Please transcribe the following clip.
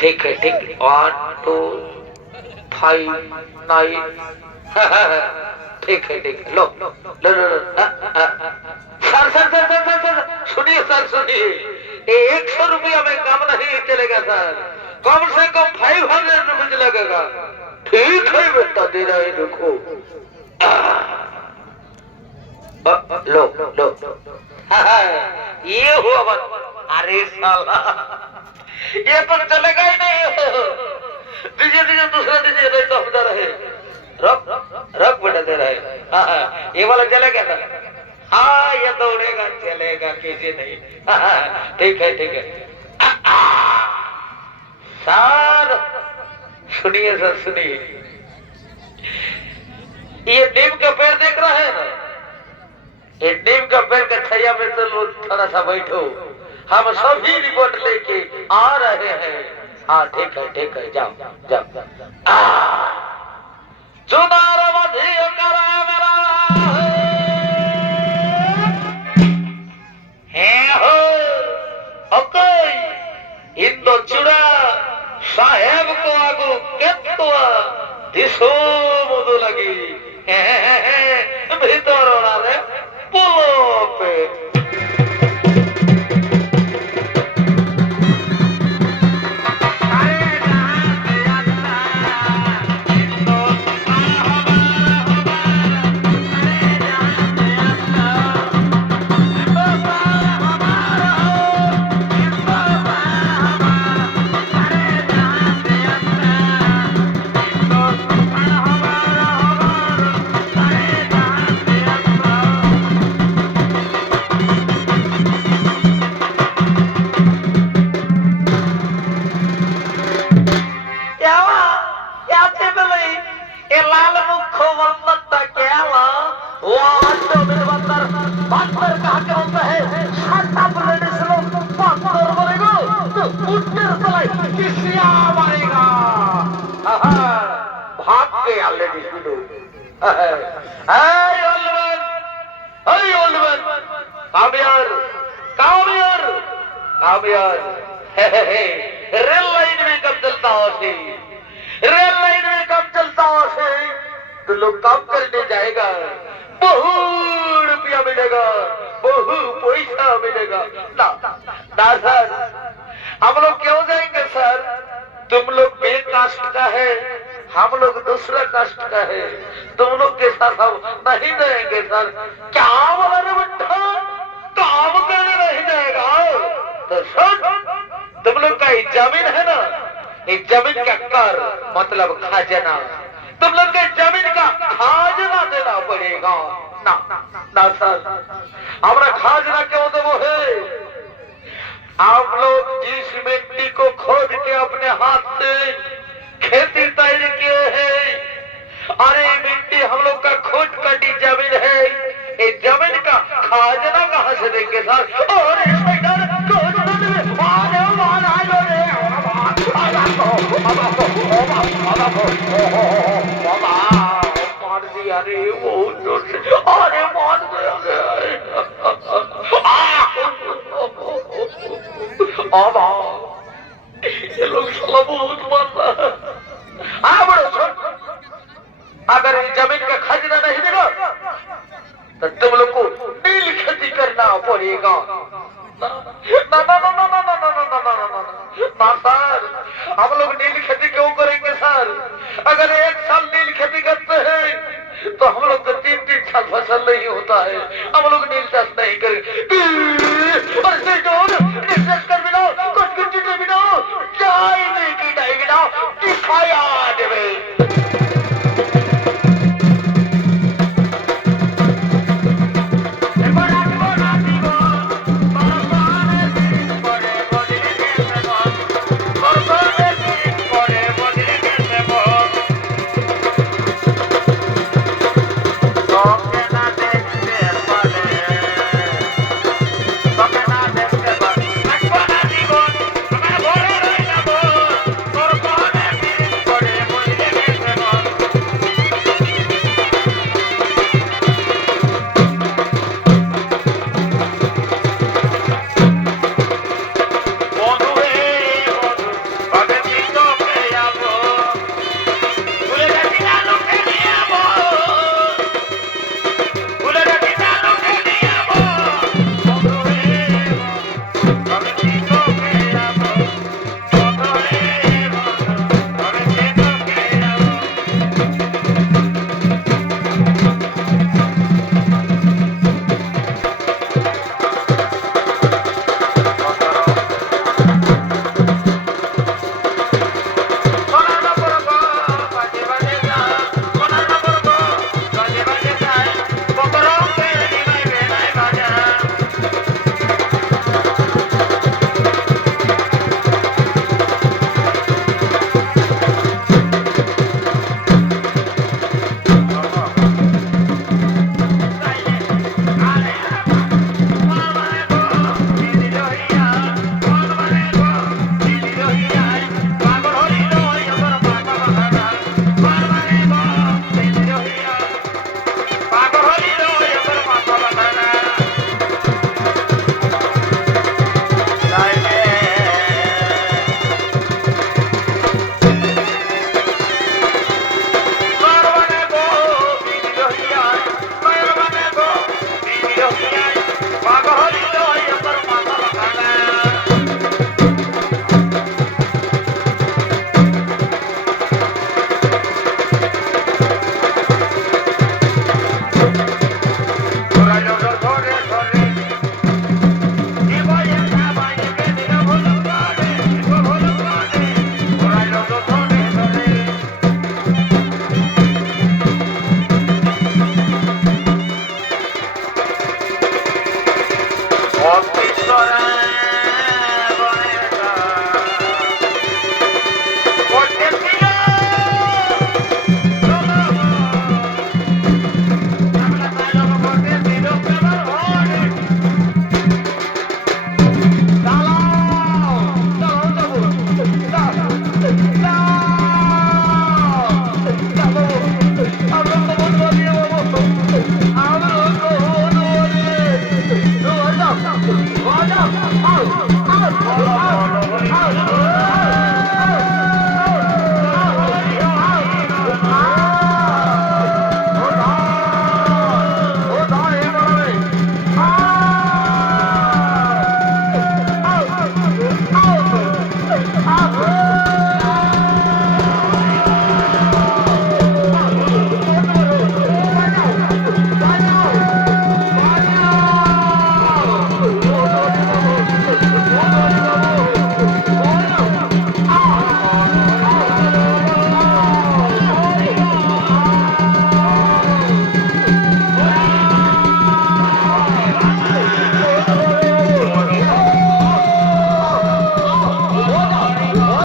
ठीक है ठीक 1 2 5 9 ठीक है लो लो लो लो sir sir sir sir sir sir सुनिए सर सुनिए 100 रुपया में काम नहीं चलेगा सर कम से कम 500 रुपये लगेगा। ठीक है बेटा दे रहा है देखो लो लो ये हुआ बात। अरे साला ये तो चलेगा ही नहीं। दीजिए दीजिए दूसरा दीजिए नहीं तो हमदा रहे रख रख बेटा दे रहे ये वाला चलेगा ना। हाँ ये दौड़ेगा चलेगा कैसे नहीं। ठीक है सर सुनिए सर सुनिए ये नीम का पेड़ देख रहे हैं ना ये नीम का पेड़ का छाया में तो लोग थोड़ा सा बैठो हम सभी रिपोर्ट लेके आ रहे हैं। हाँ ठीक है जाओ जाओ चुनार इंदो चुड़ा साहेब को आगू केतुआ दिसो मुदु लगी भीतर रे पुलो पे भाग के ऑलरेडी सुनो कामयार रेल लाइन में कब चलता हो रेल लाइन में कब चलता हो तो लोग काम करने जाएगा बहुत रुपया मिलेगा बहुत पैसा मिलेगा ना सर हम लोग क्यों जाएंगे सर तुम लोग बे कास्ट का है हम लोग दूसरा कास्ट का है तुम लोग के साथ हम नहीं जाएंगे सर। क्या बोला रे बेटा काम करने नहीं जाएगा तो सर तुम लोग का जमीन है ना एक जमीन का कर मतलब खजाना तुम लोग के जमीन का खाजना देना पड़ेगा। ना सर हमारा खाजना क्यों देवो है आप लोग जिस मिट्टी को खोद के अपने हाथ से खेती तैयार किए हैं अरे मिट्टी हम लोग का खोद कटी जमीन है ये जमीन का खाजना कहाँ से देंगे सर। और मार दिया रे बहुत जोर से अरे मार दिया ये लोग साला बहुत मार रहा है। बड़ो सुन अगर ये जमीन का खजना नहीं देगा तो तुम लोग को नील खेती करना पड़ेगा। ना ना ना ना ना ना ना ना ना ना ना ना सर हम लोग नील खेती क्यों करेंगे सर अगर एक साल नील खेती करते हैं तो हम लोग को 3-3 साल फसल नहीं होता है हम लोग नील चाष नहीं करेंगे। कर बिना कुछ कुछ बिना चाय नहीं की दिखाया देवे